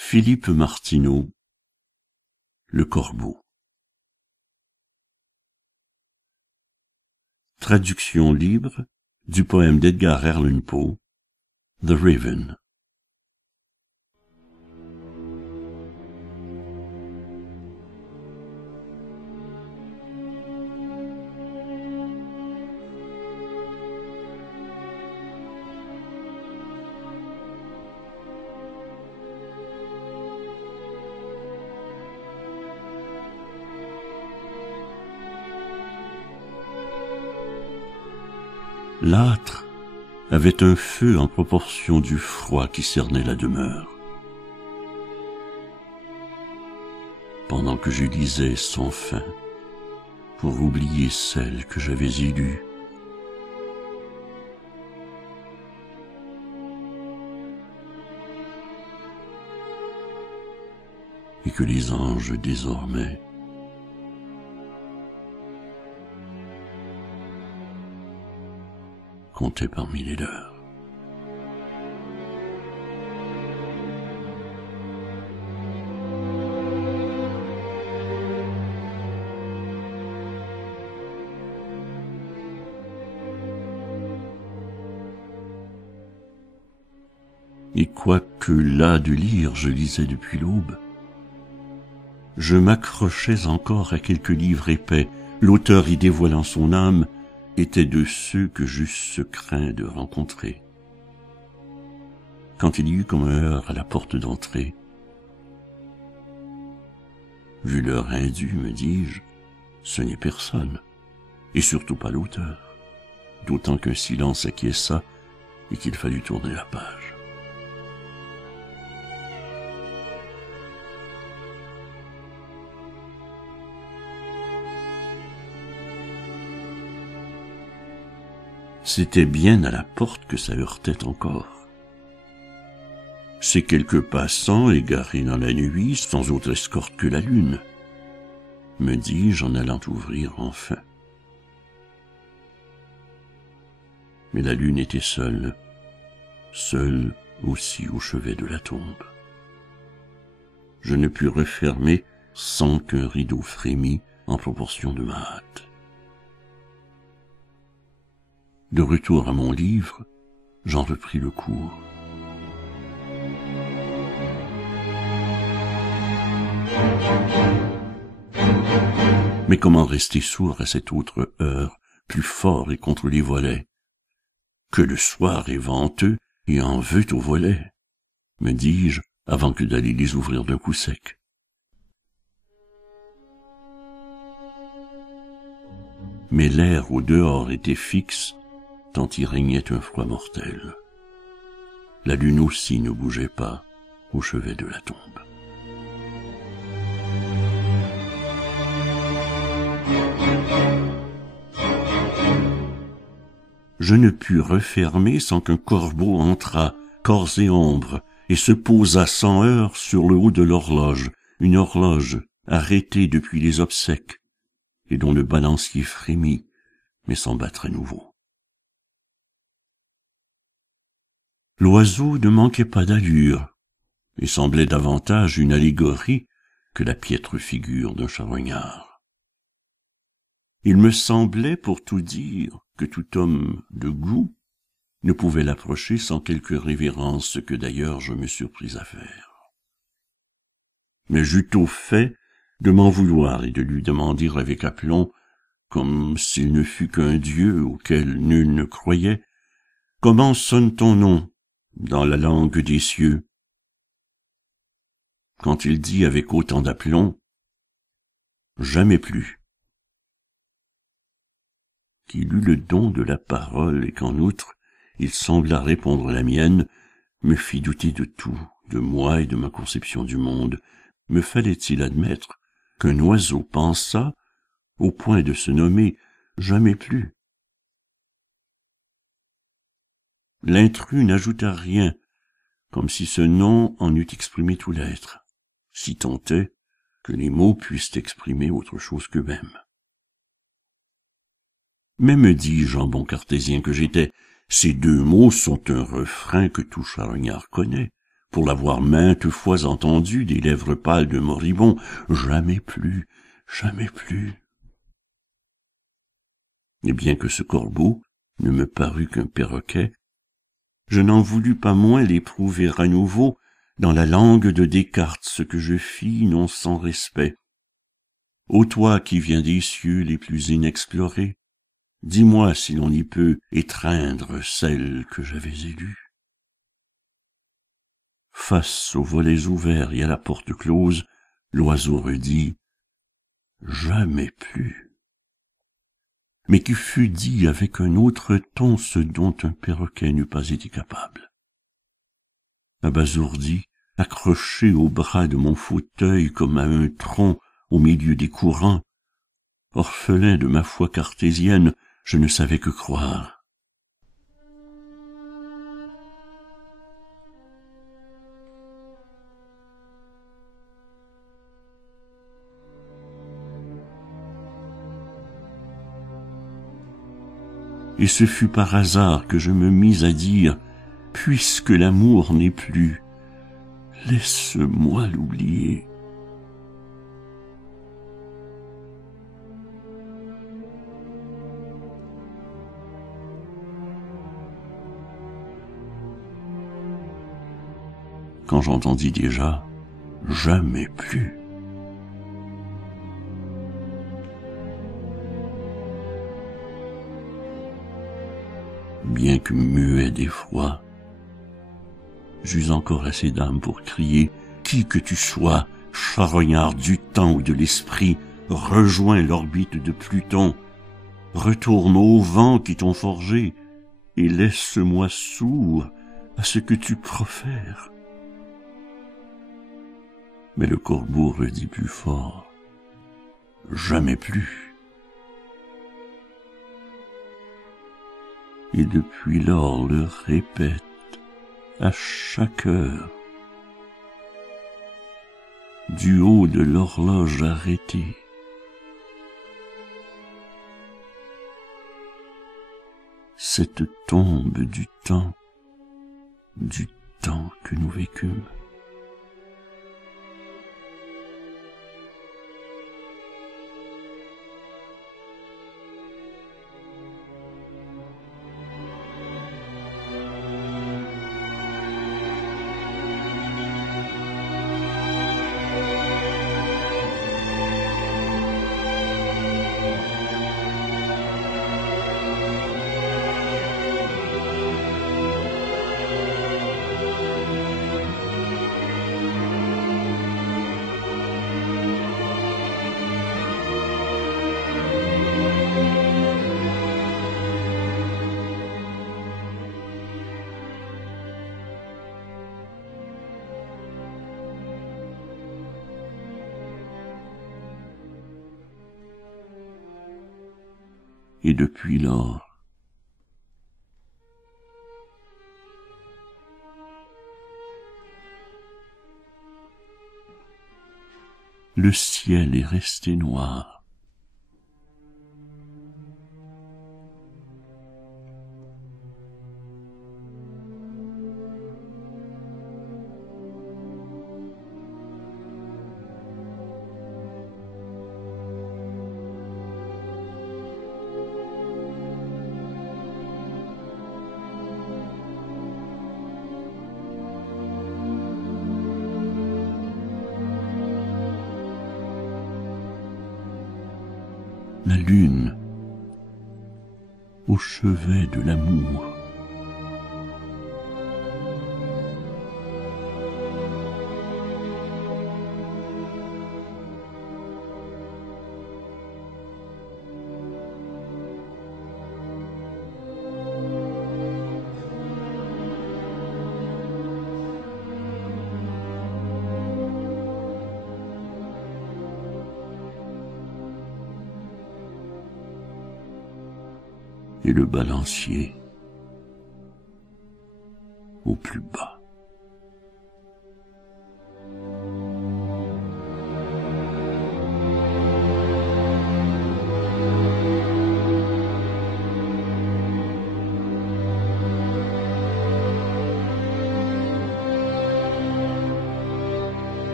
Philippe Martineau, Le Corbeau. Traduction libre du poème d'Edgar Allan Poe, The Raven. L'âtre avait un feu en proportion du froid qui cernait la demeure. Pendant que je lisais sans fin, pour oublier celle que j'avais élue, et que les anges désormais comptaient parmi les leurs. Et quoique las de lire je lisais depuis l'aube, je m'accrochais encore à quelques livres épais, l'auteur y dévoilant son âme était de ceux que j'eusse craint de rencontrer. Quand il y eut comme heure à la porte d'entrée, vu l'heure indue, me dis-je, ce n'est personne, et surtout pas l'auteur, d'autant qu'un silence acquiesça et qu'il fallut tourner la page. C'était bien à la porte que ça heurtait encore. Ces quelques passants égarés dans la nuit, sans autre escorte que la lune, me dis-je en allant ouvrir enfin. Mais la lune était seule aussi au chevet de la tombe. Je ne pus refermer sans qu'un rideau frémît en proportion de ma hâte. De retour à mon livre, j'en repris le cours. Mais comment rester sourd à cette autre heure, plus fort et contre les volets? Que le soir est venteux et en veut aux volets, me dis-je, avant que d'aller les ouvrir d'un coup sec. Mais l'air au dehors était fixe, tant y régnait un froid mortel. La lune aussi ne bougeait pas au chevet de la tombe. Je ne pus refermer sans qu'un corbeau entrât, corps et ombre, et se posa sans heurts sur le haut de l'horloge, une horloge arrêtée depuis les obsèques, et dont le balancier frémit, mais sans battre à nouveau. L'oiseau ne manquait pas d'allure, et semblait davantage une allégorie que la piètre figure d'un charognard. Il me semblait, pour tout dire, que tout homme de goût ne pouvait l'approcher sans quelque révérence que d'ailleurs je me surpris à faire. Mais j'eus au fait de m'en vouloir et de lui demander avec aplomb, comme s'il ne fût qu'un dieu auquel nul ne croyait, « Comment sonne ton nom ?» dans la langue des cieux. Quand il dit avec autant d'aplomb, jamais plus. Qu'il eut le don de la parole et qu'en outre, il sembla répondre à la mienne, me fit douter de tout, de moi et de ma conception du monde. Me fallait-il admettre qu'un oiseau pensât au point de se nommer jamais plus? L'intrus n'ajouta rien, comme si ce nom en eût exprimé tout l'être, si tant est que les mots puissent exprimer autre chose qu'eux-mêmes. Mais me dis-je en bon cartésien que j'étais, ces deux mots sont un refrain que tout charognard connaît, pour l'avoir maintes fois entendu des lèvres pâles de moribond. Jamais plus, jamais plus. Et bien que ce corbeau ne me parût qu'un perroquet, je n'en voulus pas moins l'éprouver à nouveau dans la langue de Descartes, ce que je fis non sans respect. Ô toi qui viens des cieux les plus inexplorés, dis-moi si l'on y peut étreindre celle que j'avais élue. Face aux volets ouverts et à la porte close, l'oiseau redit « Jamais plus ». Mais qui fut dit avec un autre ton ce dont un perroquet n'eût pas été capable. Abasourdi, accroché au bras de mon fauteuil comme à un tronc au milieu des courants, orphelin de ma foi cartésienne, je ne savais que croire. Et ce fut par hasard que je me mis à dire, puisque l'amour n'est plus, laisse-moi l'oublier. Quand j'entendis déjà, jamais plus. Bien que muet d'effroi, j'eus encore assez d'âme pour crier « Qui que tu sois, charognard du temps ou de l'esprit, rejoins l'orbite de Pluton, retourne aux vents qui t'ont forgé, et laisse-moi sourd à ce que tu profères. » Mais le corbeau redit plus fort « Jamais plus. » Et depuis lors le répète à chaque heure, du haut de l'horloge arrêtée. Cette tombe du temps que nous vécûmes. Et depuis lors, le ciel est resté noir. La lune au chevet de l'amour. Et le balancier au plus bas.